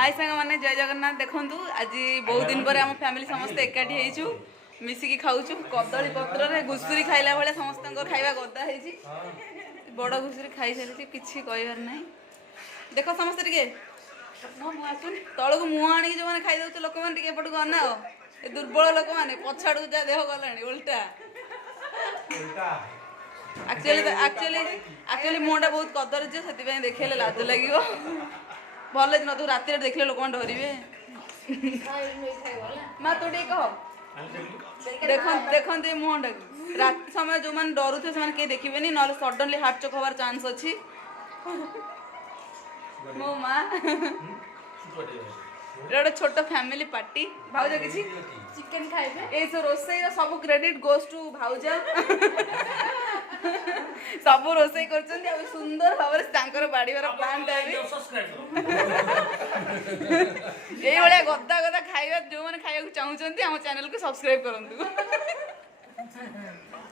हाय सांग मैंने जय जगन्नाथ देखु आज बहुत दिन पर आम फैमिली समस्ते एकाठी होइछु मिसिकी खाऊछु कदली पत्र रे घुसुरी खाइला बेले समस्त खाइबा गदा होइछि बड़ घुसुरी खाई सारी किछि कहबार नहीं देख समस्त टिके तलक मुह आनी जो मैंने खाई दउछ लोक मैंने टिके एपटू अनाओ ए दुर्बल लोक मैंने पछाड़ू जा देह गलानी उल्टा एक्चुअली मुहटा बहुत कदर से देखेले लाज लगे भल न तू राति देखले लोक डरवे माँ तू टे कह देखते मुहटा रात समय जो मैंने डरुवे से कहीं देखिए ना सडनली हार्ट चोक हबार चांस अच्छी मो माँ गोटे छोट फैमिली पार्टी भाउज किसी चिकेन खाइबे ए सब रोसई सब क्रेडिट गोस टू भाउज सब रोसई कर सुंदर भाव बाड़ीवार प्लान ये गदा गदा खाइबा जो मैंने खाइबा चाहूँ आम चैनल को सब्सक्राइब करूँ।